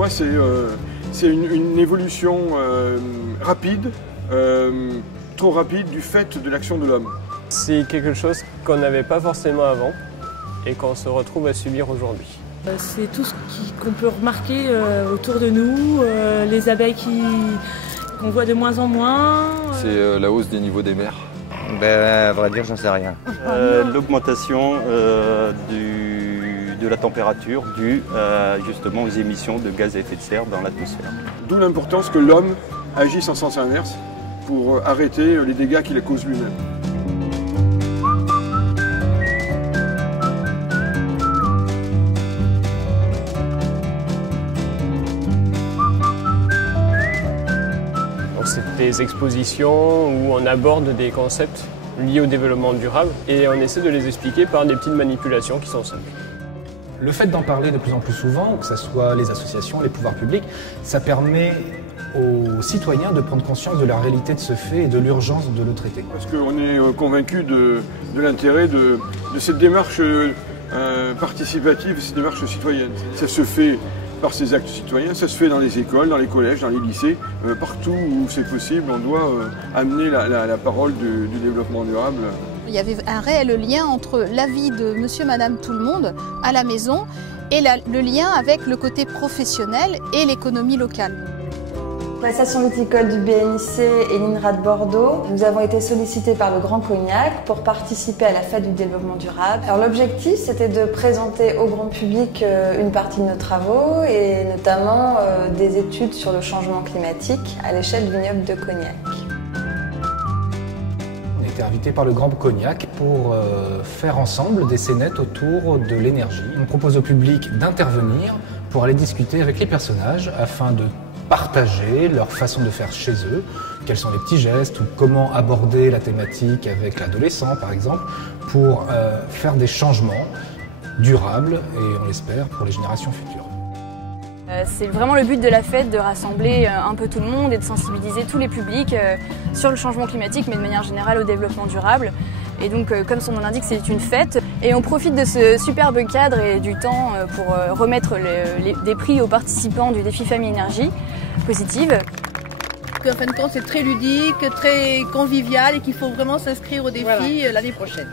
moi, c'est une évolution rapide, trop rapide du fait de l'action de l'homme. C'est quelque chose qu'on n'avait pas forcément avant et qu'on se retrouve à subir aujourd'hui. C'est tout ce qu'on peut remarquer autour de nous, les abeilles qu'on voit de moins en moins. C'est la hausse des niveaux des mers. À vrai dire, j'en sais rien. L'augmentation de la température due justement aux émissions de gaz à effet de serre dans l'atmosphère. D'où l'importance que l'homme agisse en sens inverse pour arrêter les dégâts qu'il cause lui-même. C'est des expositions où on aborde des concepts liés au développement durable et on essaie de les expliquer par des petites manipulations qui sont simples. Le fait d'en parler de plus en plus souvent, que ce soit les associations, les pouvoirs publics, ça permet aux citoyens de prendre conscience de la réalité de ce fait et de l'urgence de le traiter. Parce qu'on est convaincu de l'intérêt de cette démarche participative, cette démarche citoyenne. Ça se fait par ces actes citoyens, ça se fait dans les écoles, dans les collèges, dans les lycées, partout où c'est possible, on doit amener la parole du développement durable. Il y avait un réel lien entre la vie de monsieur, madame, tout le monde à la maison et le lien avec le côté professionnel et l'économie locale. Prestation viticole du BNIC et l'INRA de Bordeaux, nous avons été sollicités par le Grand Cognac pour participer à la fête du développement durable. Alors l'objectif, c'était de présenter au grand public une partie de nos travaux et notamment des études sur le changement climatique à l'échelle du vignoble de Cognac. On a été invités par le Grand Cognac pour faire ensemble des scénettes autour de l'énergie. On propose au public d'intervenir pour aller discuter avec les personnages afin de partager leur façon de faire chez eux, quels sont les petits gestes ou comment aborder la thématique avec l'adolescent par exemple, pour faire des changements durables et on l'espère pour les générations futures. C'est vraiment le but de la fête, de rassembler un peu tout le monde et de sensibiliser tous les publics sur le changement climatique mais de manière générale au développement durable. Et donc comme son nom l'indique, c'est une fête et on profite de ce superbe cadre et du temps pour remettre des prix aux participants du défi Famille Énergie positive. En fin de compte, c'est très ludique, très convivial et qu'il faut vraiment s'inscrire au défi l'année prochaine.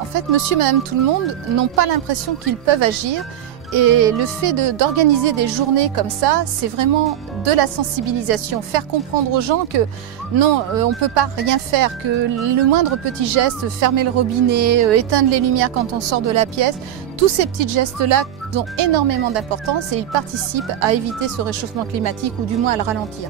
En fait, monsieur, madame, tout le monde n'ont pas l'impression qu'ils peuvent agir. Et le fait d'organiser des journées comme ça, c'est vraiment de la sensibilisation. Faire comprendre aux gens que non, on ne peut pas rien faire, que le moindre petit geste, fermer le robinet, éteindre les lumières quand on sort de la pièce, tous ces petits gestes-là ont énormément d'importance et ils participent à éviter ce réchauffement climatique ou du moins à le ralentir.